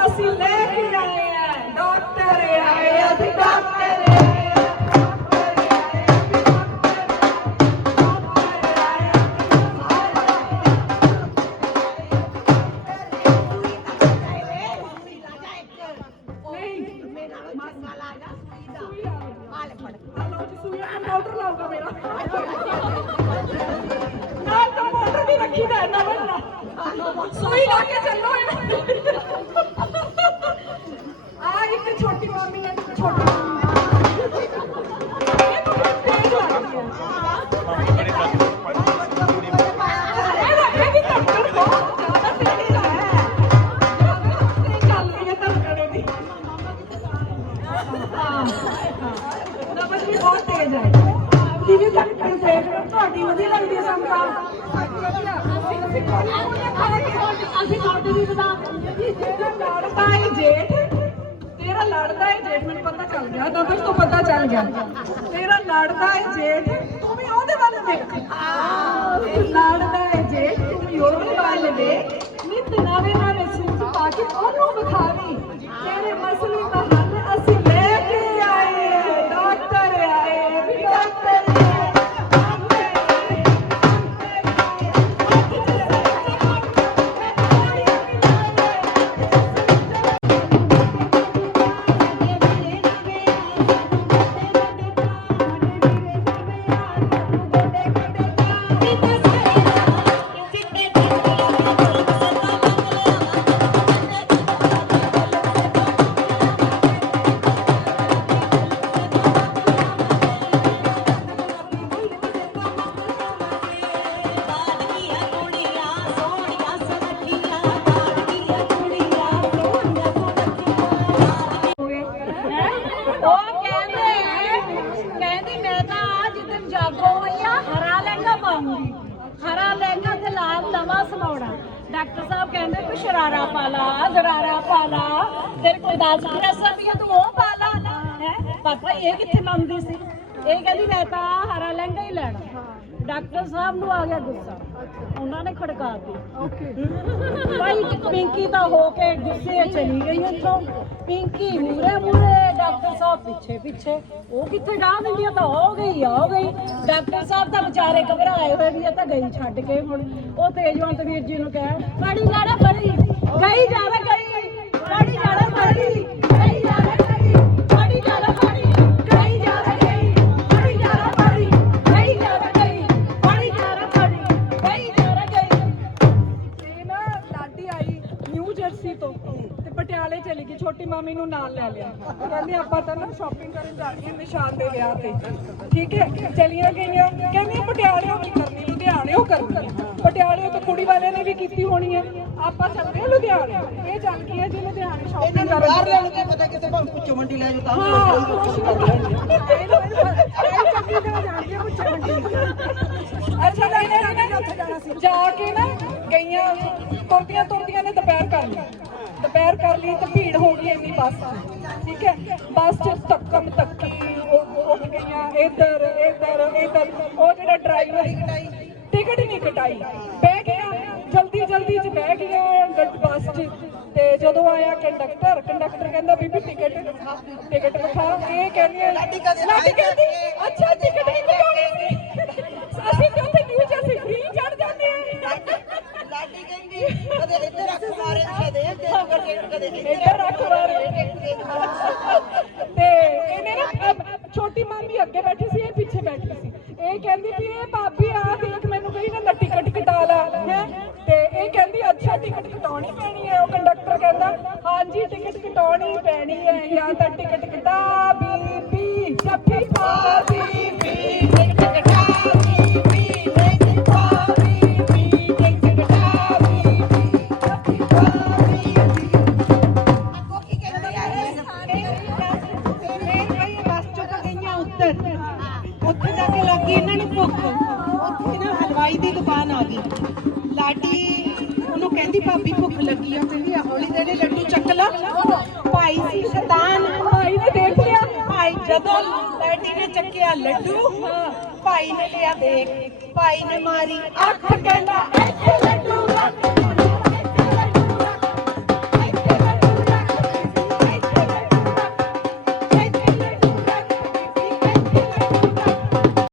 ਅਸੀਂ ਲੈ ਕੇ ਆਏ ਆ। ਡਾਕਟਰ ਆਏ ਆ ਤੇ ਡਾਕਟਰ ਸੂਈ ਲਾ ਕੇ ਚੱਲੋ ਆ ਇੱਕ ਛੋਟੀ ਮਾਮੀ ਹੈ ਛੋਟੀ ਬਹੁਤ ਤੇਜ਼ ਹੈ। ਇਹ ਰੱਖੇ ਤੇਜ਼ ਤੁਹਾਡੀ ਵਧੀਆ ਲੱਗਦੀ ਹੈ ਸੰਗਤਾਂ। ਅਸੀਂ ਤੁਹਾਡੇ ਵੀ ਬਤਾ ਤੇਰਾ ਲੜਦਾ ਹੈ ਜੇਠ ਤੇਰਾ ਲੜਦਾ ਹੈ ਜੇਠ ਮੈਨੂੰ ਪਤਾ ਚੱਲ ਗਿਆ। ਨਬਜ ਤੋਂ ਪਤਾ ਚੱਲ ਗਿਆ। ਤੇਰਾ ਲੜਦਾ ਹੈ ਜੇਠ, ਤੂੰ ਵੀ ਉਹਦੇ ਵੱਲ ਦੇਖ ਲੜਦਾ ਹੈ ਜੇਠ, ਤੂੰ ਵੀ ਉਹਦੇ ਵੱਲ ਦੇਖ ਨਿਤ ਨਵੇਂ ਨਵੇਂ ਸੂਟ ਪਾ ਕੇ ਉਹਨੂੰ ਵਿਖਾਵੀ ਹਰਾ ਲਹਿੰਗਾ ਤੇ ਲਾਲ ਨਵਾਂ ਸਮਾਉਣਾ। ਡਾਕਟਰ ਸਾਹਿਬ ਕਹਿੰਦੇ ਤੂੰ ਸ਼ਰਾਰਾ ਪਾ ਲਾ ਗਰਾਰਾ ਪਾ ਲਾ। ਤੇਰੇ ਕੋਲ 10 ਡਰੈਸਾਂ ਵੀ ਆ ਤੂੰ ਉਹ ਪਾ ਲਾ ਹੈ? ਪਾਪਾ ਇਹ ਕਿੱਥੇ ਮੰਨਦੀ ਸੀ? ਇਹ ਕਹਿੰਦੀ ਮੈਂ ਤਾਂ ਹਰਾ ਲਹਿੰਗਾ ਹੀ ਲੈਣਾ। ਡਾਕਟਰ ਸਾਹਿਬ ਨੂੰ ਆ ਗਿਆ ਗੁੱਸਾ। ਉਹਨਾਂ ਨੇ ਖੜਕਾਤੀ। ਓਕੇ। ਭਾਈ ਪਿੰਕੀ ਤਾਂ ਹੋ ਕੇ ਗੁੱਸੇ ਚਲੀ ਗਈ ਇੱਥੋਂ ਪਿੰਕੀ ਮੂਰੇ ਮੂਰੇ ਡਾਕਟਰ ਸਾਹਿਬ ਪਿੱਛੇ ਪਿੱਛੇ। ਉਹ ਕਿੱਥੇ ਡਾਹ ਦਿੰਦੀ ਆ? ਤਾਂ ਹੋ ਗਈ, ਆ ਹੋ ਗਈ। ਡਾਕਟਰ ਸਾਹਿਬ ਤਾਂ ਵਿਚਾਰੇ ਘਬਰਾਏ ਹੋਏ ਵੀ ਆ ਤਾਂ ਗਈ ਛੱਡ ਕੇ ਹੁਣ। ਉਹ ਤੇਜਵੰਤ ਵੀਰ ਜੀ ਨੂੰ ਕਹਿ, ਫੜੀ ਲਾੜਾ ਫੜੀ, ਗਈ ਜਾਵੇ ਗਈ, ਫੜੀ ਲਾੜਾ ਫੜੀ। ਚਲੀਆਂ ਗਈਆਂ। ਕਹਿੰਦੀ ਪਟਿਆਲੇ ਕੀ ਕਰਨੀ ਲੁਧਿਆਣੇ ਉਹ ਕਰਨੀ ਪਟਿਆਲੇ ਤਾਂ ਕੁੜੀ ਵਾਲਿਆਂ ਨੇ ਵੀ ਕੀਤੀ ਹੋਣੀ ਹੈ ਆਪਾਂ ਚੱਲਦੇ ਹਾਂ ਲੁਧਿਆਣੇ। ਇਹ ਚੱਲ ਗਈ ਹੈ ਜੀ ਲੁਧਿਆਣੇ ਸ਼ਾਪਿੰਗ ਕਰਨ। ਬਾਹਰ ਲੈ ਕੇ ਪਤਾ ਕਿਤੇ ਭਾਵੇਂ ਪੁੱਛੋ ਮੰਡੀ ਲੈ ਜਾਓ ਤਾਂ ਵੀ ਹਾਂ ਕੋਈ ਕੋਸ਼ਿਸ਼ ਕਰ ਲੈਣਗੇ ਅੱਛਾ ਨਹੀਂ ਜਾ ਕੇ ਨਾ ਗਈਆਂ ਤੁਰਦੀਆਂ ਤੁਰਦੀਆਂ ਨੇ ਦੁਪਹਿਰ ਕਰ ਲਈ। ਦੁਪਹਿਰ ਕਰ ਲਈ ਤੇ ਭੀੜ ਹੋ ਗਈ ਇੰਨੀ ਬੱਸ। ਠੀਕ ਹੈ? ਬੱਸ ਚ ਧੱਕੀ। ਉਹ ਉੱਠ ਗਈਆਂ ਇੱਧਰ ਇੱਧਰ ਇੱਧਰ। ਉਹ ਜਿਹੜਾ ਡਰਾਈਵਰ ਟਿਕਟ ਨਹੀਂ ਕਟਾਈ। ਬਹਿ ਗਿਆ ਜਲਦੀ ਜਲਦੀ ਚ ਬਹਿ ਗਿਆ ਗੱਡ ਬੱਸ ਚ। ਤੇ ਜਦੋਂ ਆਇਆ ਕੰਡਕਟਰ ਕੰਡਕਟਰ ਕਹਿੰਦਾ ਬੀਬੀ ਟਿਕਟ ਟਿਕਟ ਵਿਖਾ। ਇਹ ਕਹਿੰਦੀ ਹੈ, ਲਾਡੀ ਕਹਿੰਦੀ। ਅੱਛਾ ਟਿਕਟ ਨਹੀਂ ਕਟਾਉਣੀ ਸੀ। ਅਸੀਂ ਤੇ ਉੱਥੇ ਨਿਊ ਜਰਸੀ ਫ੍ਰੀ ਚੜ ਜਾਂਦੇ ਆ। ਲਾਡੀ ਕਹਿੰਦੀ ਕਦੇ ਇੱਧਰ ਰੱਖ ਮਾਰੇ ਕਦੇ ਇੱਧਰ ਕਦੇ ਕਦੇ ਇੱਧਰ ਰੱਖ ਮਾਰੇ। ਤੇ ਅੱਗੇ ਬੈਠੀ ਸੀ, ਇਹ ਪਿੱਛੇ ਬੈਠੀ ਸੀ। ਇਹ ਕਹਿੰਦੀ ਵੀ ਇਹ ਭਾਬੀ ਆ ਦੇਖ ਮੈਨੂੰ ਕਹੀ ਨਾ ਟਿਕਟ ਕਟਾ ਲਾ, ਹੈ? ਤੇ ਇਹ ਕਹਿੰਦੀ ਅੱਛਾ ਅੱਛਾ, ਟਿਕਟ ਕਟਾਉਣੀ ਪੈਣੀ ਹੈ। ਉਹ ਕੰਡਕਟਰ ਕਹਿੰਦਾ, ਹਾਂਜੀ, ਟਿਕਟ ਕਟਾਉਣੀ ਪੈਣੀ ਹੈ। ਜਾਂ ਤਾਂ ਟਿਕਟ ਕਟਾ, ਬੀਬੀ, ਜੱਫੀ ਪਾ, ਬੀਬੀ, ਟਿਕਟ ਕਟਾ। ਜਦੋਂ ਲੈਡੀ ਨੇ ਚੱਕਿਆ ਲੱਡੂ, ਭਾਈ ਨੇ ਲਿਆ ਦੇਖ, ਭਾਈ ਨੇ ਮਾਰੀ ਅੱਖ, ਕਹਿੰਦਾ, ਇੱਥੇ ਲੱਡੂ ਰੱਖ